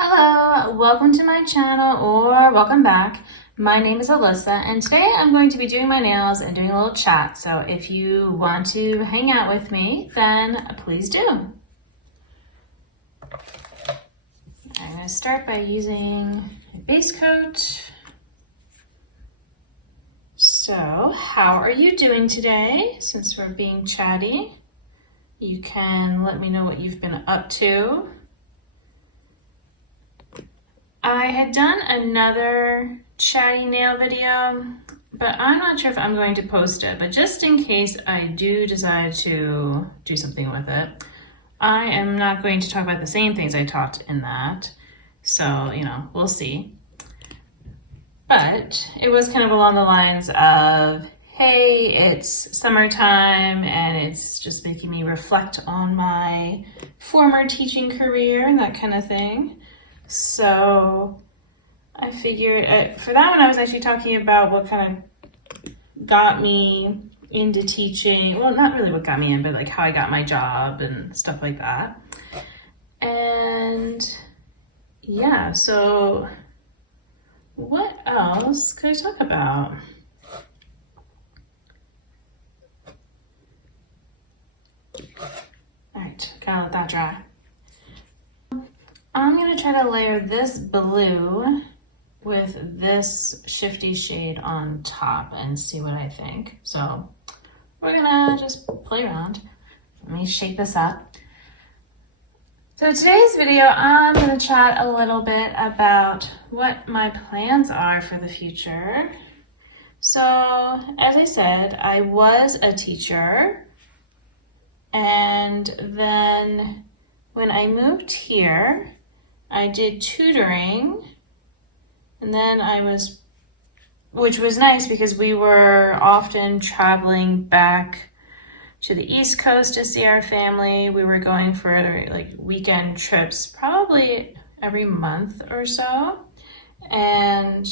Hello, welcome to my channel or welcome back. My name is Alyssa and today I'm going to be doing my nails and doing a little chat. So if you want to hang out with me, then please do. I'm going to start by using a base coat. So how are you doing today? Since we're being chatty, you can let me know what you've been up to. I had done another chatty nail video, but I'm not sure if I'm going to post it. But just in case I do decide to do something with it, I am not going to talk about the same things I talked in that. So, we'll see. But it was kind of along the lines of, hey, it's summertime and it's just making me reflect on my former teaching career and that kind of thing. So I figured for that one, I was actually talking about what kind of got me into teaching. Well, not really what got me in, but like how I got my job and stuff like that. And yeah, so what else could I talk about? All right, gotta let that dry. I'm going to try to layer this blue with this shifty shade on top and see what I think. So we're going to just play around. Let me shake this up. So today's video, I'm going to chat a little bit about what my plans are for the future. So as I said, I was a teacher, and then when I moved here, I did tutoring, and then which was nice because we were often traveling back to the East Coast to see our family. We were going for like weekend trips, probably every month or so. And,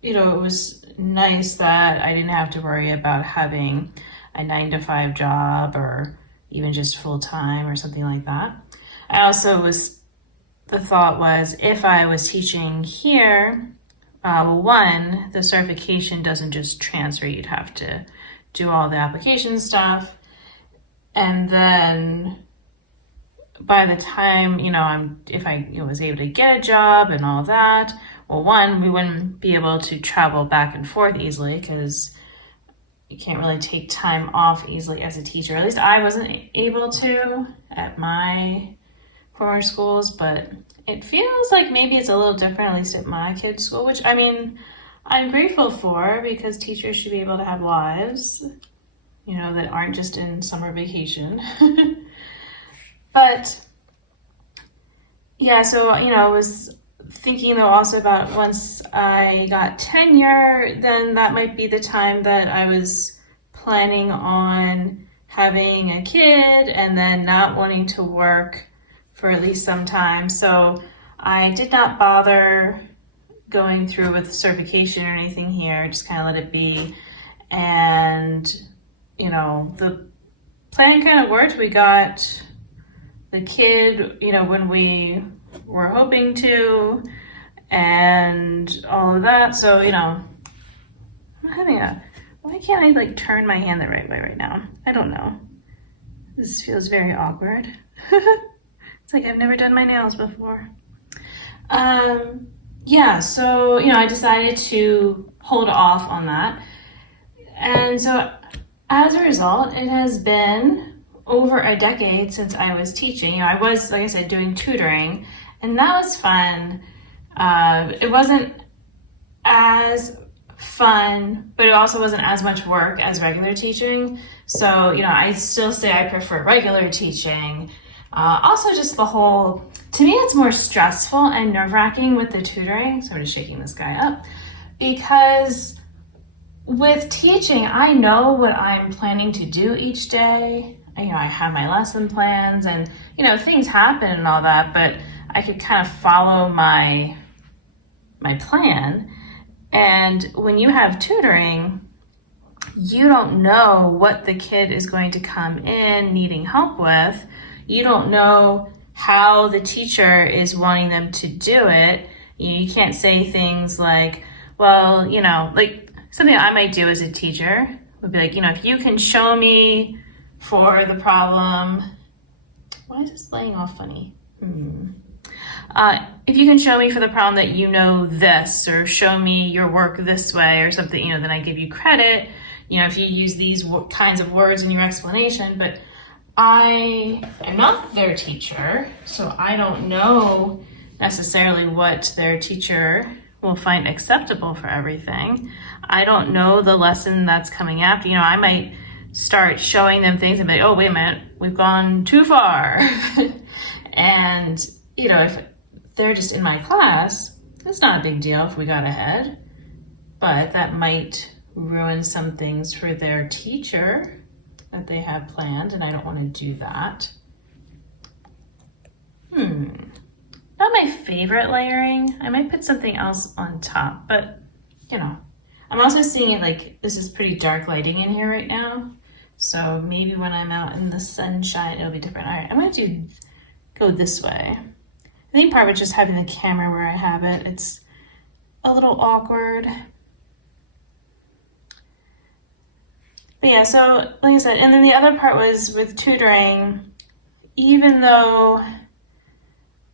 it was nice that I didn't have to worry about having a 9-to-5 job or even just full time or something like that. The thought was, if I was teaching here, one, the certification doesn't just transfer. You'd have to do all the application stuff. And then by the time, if I was able to get a job and all that, well, one, we wouldn't be able to travel back and forth easily because you can't really take time off easily as a teacher. At least I wasn't able to at my former schools, but it feels like maybe it's a little different, at least at my kids' school, which I'm grateful for, because teachers should be able to have lives, that aren't just in summer vacation. But yeah, so, I was thinking though also about once I got tenure, then that might be the time that I was planning on having a kid and then not wanting to work for at least some time. So I did not bother going through with certification or anything here, just kind of let it be. And, the plan kind of worked. We got the kid, when we were hoping to, and all of that. So, why can't I turn my hand the right way right now? I don't know. This feels very awkward. It's like I've never done my nails before. Yeah, so, I decided to hold off on that. And so as a result, it has been over a decade since I was teaching. I was, like I said, doing tutoring, and that was fun. It wasn't as fun, but it also wasn't as much work as regular teaching. So, I still say I prefer regular teaching. Also just to me, it's more stressful and nerve-wracking with the tutoring. So I'm just shaking this guy up, because with teaching, I know what I'm planning to do each day. I have my lesson plans and, things happen and all that, but I could kind of follow my plan. And when you have tutoring, you don't know what the kid is going to come in needing help with. You don't know how the teacher is wanting them to do it. You can't say things like, well, you know, like something I might do as a teacher would be like, you know, if you can show me for the problem, why is this laying off funny? If you can show me for the problem that you know this, or show me your work this way or something, you know, then I give you credit, you know, if you use these kinds of words in your explanation. But I am not their teacher, so I don't know necessarily what their teacher will find acceptable for everything. I don't know the lesson that's coming after. You know, I might start showing them things and be like, oh, wait a minute, we've gone too far. And, you know, if they're just in my class, it's not a big deal if we got ahead, but that might ruin some things for their teacher that they have planned, and I don't want to do that. Not my favorite layering. I might put something else on top, but you know, I'm also seeing it like this is pretty dark lighting in here right now. So maybe when I'm out in the sunshine, it'll be different. All right, I'm gonna go this way. I think part of it just having the camera where I have it, it's a little awkward. But yeah, so like I said, and then the other part was with tutoring, even though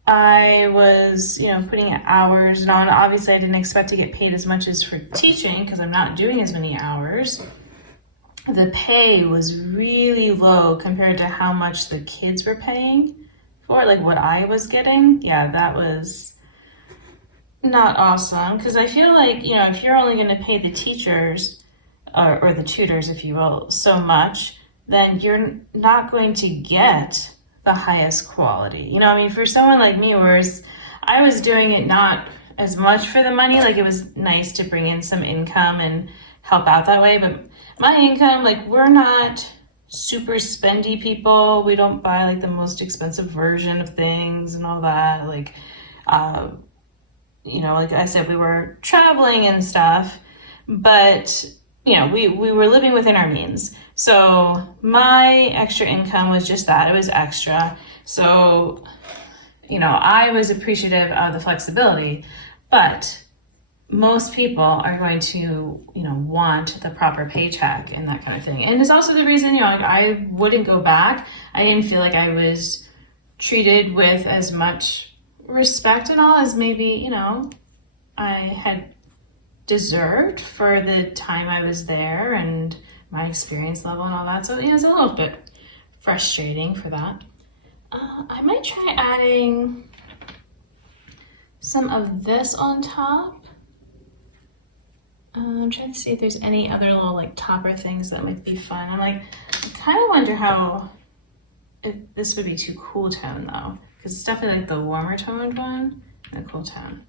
I was, you know, putting hours on, obviously I didn't expect to get paid as much as for teaching because I'm not doing as many hours. The pay was really low compared to how much the kids were paying for, like what I was getting. Yeah, that was not awesome, because I feel like, you know, if you're only going to pay the teachers or the tutors, if you will, so much, then you're not going to get the highest quality. You know, I mean, for someone like me, whereas I was doing it not as much for the money, like it was nice to bring in some income and help out that way, but my income, like we're not super spendy people. We don't buy like the most expensive version of things and all that. Like, you know, like I said, we were traveling and stuff, but you know, we were living within our means. So my extra income was just that, it was extra. So, you know, I was appreciative of the flexibility, but most people are going to, you know, want the proper paycheck and that kind of thing. And it's also the reason, you know, like I wouldn't go back. I didn't feel like I was treated with as much respect and all as maybe, you know, I had deserved for the time I was there and my experience level and all that. So, you know, it's a little bit frustrating for that. I might try adding some of this on top. I'm trying to see if there's any other little like topper things that might be fun. I kind of wonder if this would be too cool tone though, because it's definitely like the warmer toned one and a cool tone.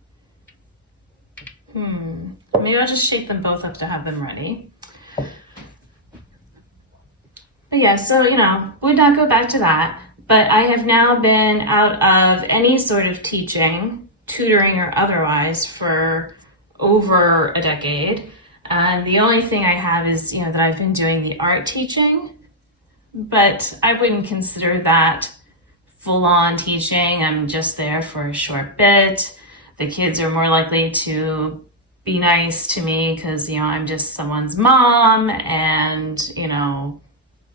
Maybe I'll just shape them both up to have them ready. But yeah, so, you know, would not go back to that, but I have now been out of any sort of teaching, tutoring or otherwise, for over a decade. And the only thing I have is, you know, that I've been doing the art teaching, but I wouldn't consider that full-on teaching. I'm just there for a short bit. The kids are more likely to be nice to me because, you know, I'm just someone's mom and, you know,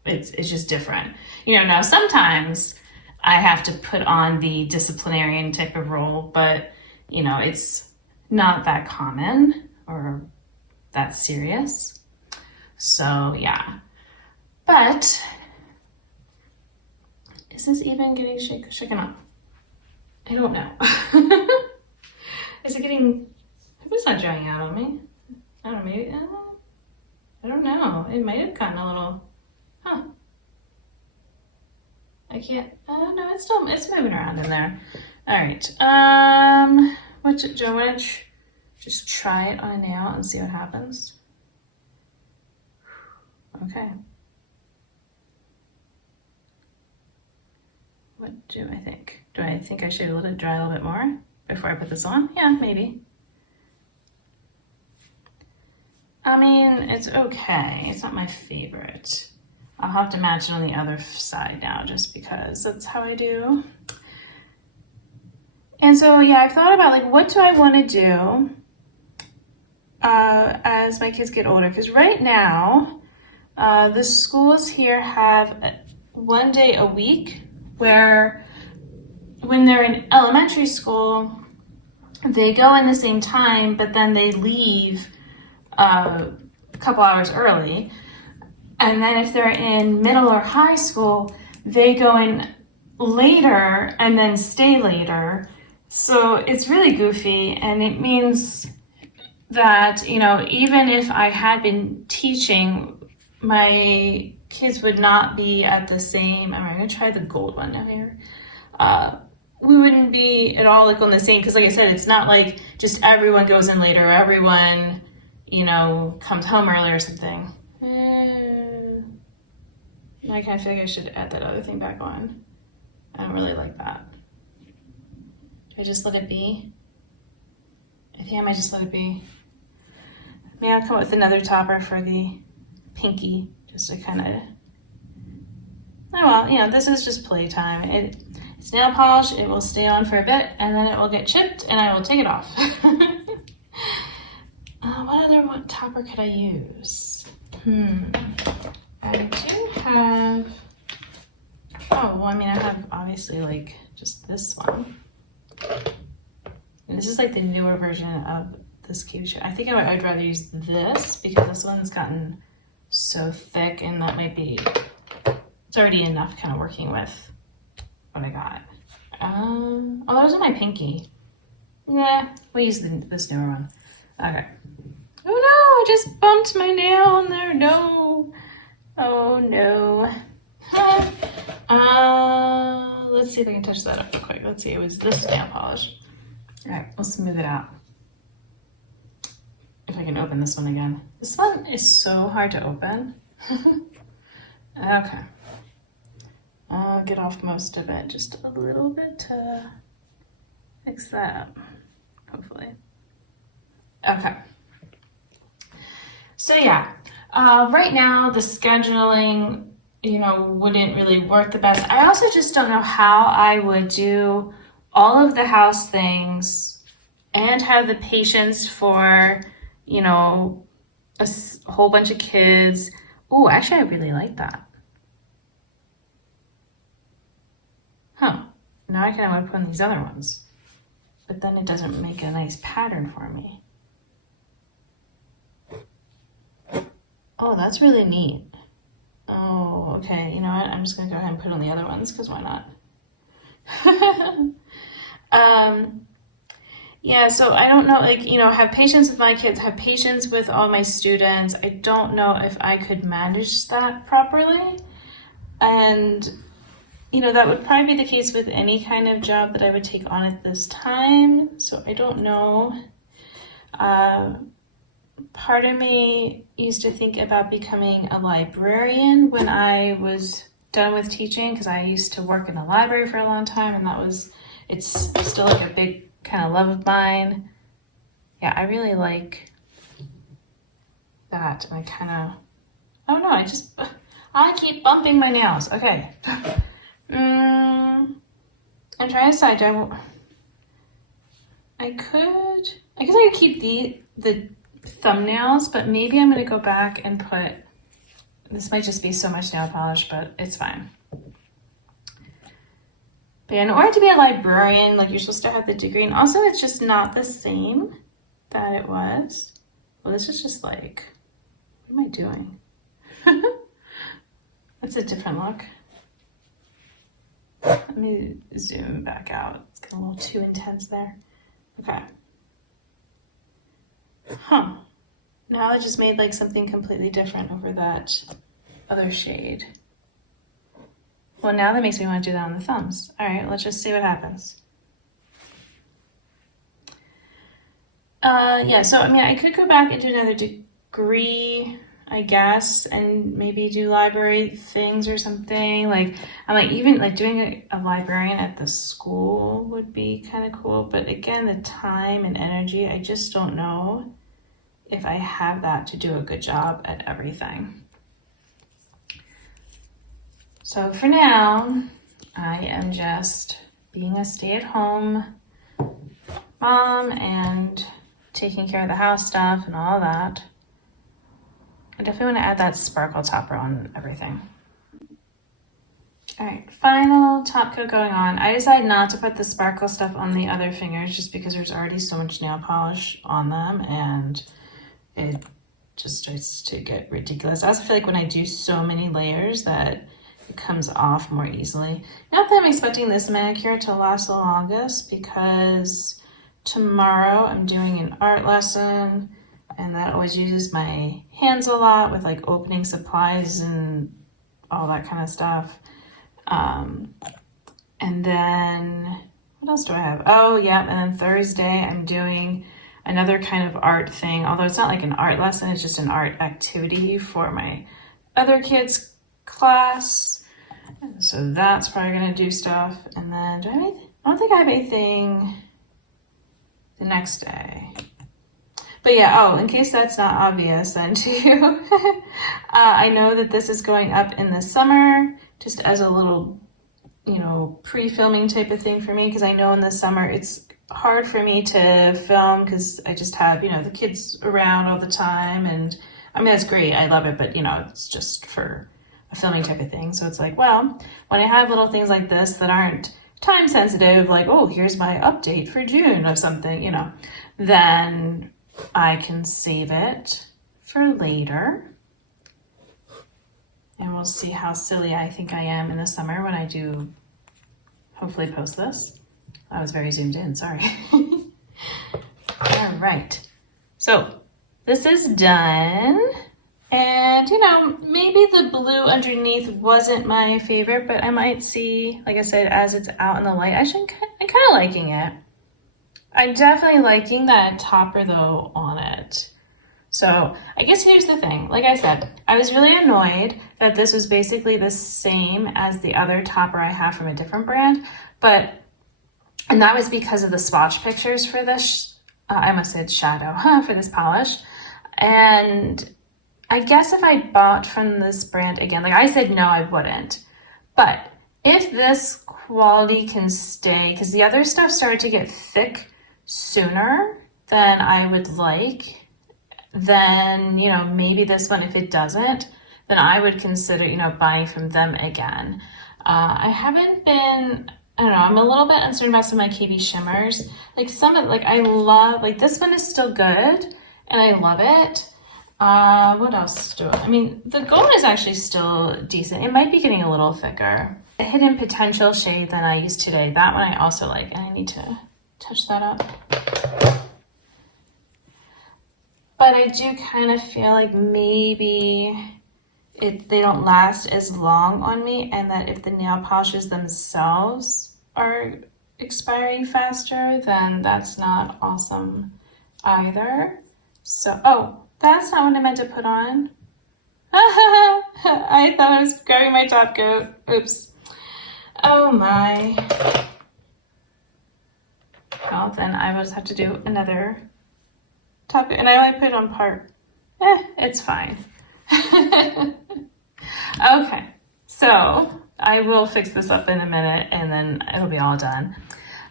it's just different. You know, now sometimes I have to put on the disciplinarian type of role, but, you know, it's not that common or that serious. So, yeah. But is this even getting shaken up? I don't know. Is it getting, it's not drying out on me. I don't know, maybe, I don't know. It might have gotten a little, I can't, no, it's moving around in there. All right, do I want to just try it on a nail and see what happens? Okay. What do I think? Do I think I should let it dry a little bit more before I put this on? Yeah, maybe. I mean, it's okay. It's not my favorite. I'll have to match it on the other side now just because that's how I do. And so, yeah, I've thought about like, what do I want to do as my kids get older? Because right now, the schools here have one day a week where when they're in elementary school, they go in the same time, but then they leave a couple hours early. And then if they're in middle or high school, they go in later and then stay later. So it's really goofy, and it means that, you know, even if I had been teaching, my kids would not be at the same, I'm going to try the gold one now here. We wouldn't be at all like on the same, because like I said, it's not like just everyone goes in later, everyone, you know, comes home early or something. I kind of feel like I should add that other thing back on. I don't really like that. Do I just let it be? I think I might just let it be. Maybe I'll come up with another topper for the pinky, just to kind of, oh well, you know, this is just playtime. It's nail polish, it will stay on for a bit, and then it will get chipped, and I will take it off. What other topper could I use? I do have, oh, well, I mean, I have obviously like just this one. And this is like the newer version of this cube shape. I think I'd rather use this because this one's gotten so thick, and that might be, it's already enough kind of working with what I got. Oh, those are my pinky. Yeah, we'll use this newer one. Okay. Oh no, I just bumped my nail on there. No. Oh no. Let's see if I can touch that up real quick. Let's see, it was this nail polish. All right, we'll smooth it out. If I can open this one again. This one is so hard to open. Okay. I'll get off most of it, just a little bit to fix that up, hopefully. Okay. So yeah, right now the scheduling, you know, wouldn't really work the best. I also just don't know how I would do all of the house things and have the patience for, you know, a whole bunch of kids. Oh, actually, I really like that. Huh. Now I kind of want to put in these other ones, but then it doesn't make a nice pattern for me. Oh, that's really neat. Oh, okay. You know what? I'm just going to go ahead and put on the other ones because why not? Yeah, so I don't know, like, you know, have patience with my kids, have patience with all my students. I don't know if I could manage that properly. And, you know, that would probably be the case with any kind of job that I would take on at this time. So I don't know. Part of me used to think about becoming a librarian when I was done with teaching, because I used to work in the library for a long time, and it's still like a big kind of love of mine. Yeah, I really like that. And I kind of, I don't know, I keep bumping my nails. Okay. I'm trying to decide, I guess I could keep the thumbnails, but maybe I'm going to go back and put, this might just be so much nail polish, but it's fine. But yeah, in order to be a librarian, like, you're supposed to have the degree, and also it's just not the same that it was. Well, this is just like, what am I doing? That's a different look. Let me zoom back out. It's getting a little too intense there. Okay. Huh. Now I just made like something completely different over that other shade. Well, now that makes me want to do that on the thumbs. All right, let's just see what happens. Yeah, so I mean, I could go back and do another degree, I guess, and maybe do library things or something. Like, I'm like, even like doing a librarian at the school would be kind of cool. But again, the time and energy, I just don't know if I have that to do a good job at everything. So for now, I am just being a stay-at-home mom and taking care of the house stuff and all that. I definitely want to add that sparkle topper on everything. All right, final top coat going on. I decided not to put the sparkle stuff on the other fingers just because there's already so much nail polish on them and it just starts to get ridiculous. I also feel like when I do so many layers that it comes off more easily. Not that I'm expecting this manicure to last the longest because tomorrow I'm doing an art lesson and that always uses my hands a lot with like opening supplies and all that kind of stuff. And then what else do I have? Oh yeah, and then Thursday I'm doing another kind of art thing, although it's not like an art lesson, it's just an art activity for my other kids' class. And so that's probably gonna do stuff. And then do I have anything? I don't think I have anything the next day. But yeah, oh, in case that's not obvious then to you, I know that this is going up in the summer just as a little, you know, pre-filming type of thing for me, because I know in the summer it's hard for me to film because I just have, you know, the kids around all the time. And I mean, that's great. I love it. But, you know, it's just for a filming type of thing. So it's like, well, when I have little things like this that aren't time sensitive, like, oh, here's my update for June of something, you know, then I can save it for later. And we'll see how silly I think I am in the summer when I do hopefully post this. I was very zoomed in, sorry. All right, so this is done. And you know, maybe the blue underneath wasn't my favorite, but I might see, like I said, as it's out in the light, I'm kind of liking it. I'm definitely liking that topper though on it. So I guess here's the thing. Like I said, I was really annoyed that this was basically the same as the other topper I have from a different brand, and that was because of the swatch pictures for this, I almost said shadow, for this polish. And I guess if I bought from this brand again, like I said, no, I wouldn't. But if this quality can stay, because the other stuff started to get thick sooner than I would like, then, you know, maybe this one, if it doesn't, then I would consider, you know, buying from them again. I haven't been, I don't know, I'm a little bit uncertain about some of my KB shimmers. Like some of, like I love, like this one is still good and I love it. What else do I mean, the gold is actually still decent. It might be getting a little thicker. The Hidden Potential shade that I used today, that one I also like, and I need to touch that up. But I do kind of feel like maybe they don't last as long on me, and that if the nail polishes themselves are expiring faster, then that's not awesome either. So, oh, that's not what I meant to put on. I thought I was grabbing my top coat. Oops. Oh my. Well, then I will just have to do another top coat, and I might put it on part. It's fine. Okay, so I will fix this up in a minute and then it'll be all done.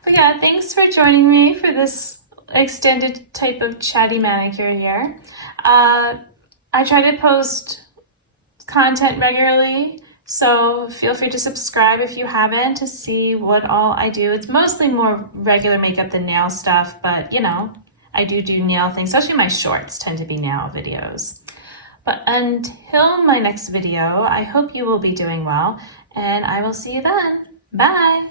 But yeah, thanks for joining me for this extended type of chatty manicure here. I try to post content regularly, so feel free to subscribe if you haven't to see what all I do. It's mostly more regular makeup than nail stuff, but you know, I do nail things, especially my shorts tend to be nail videos. But until my next video, I hope you will be doing well, and I will see you then. Bye!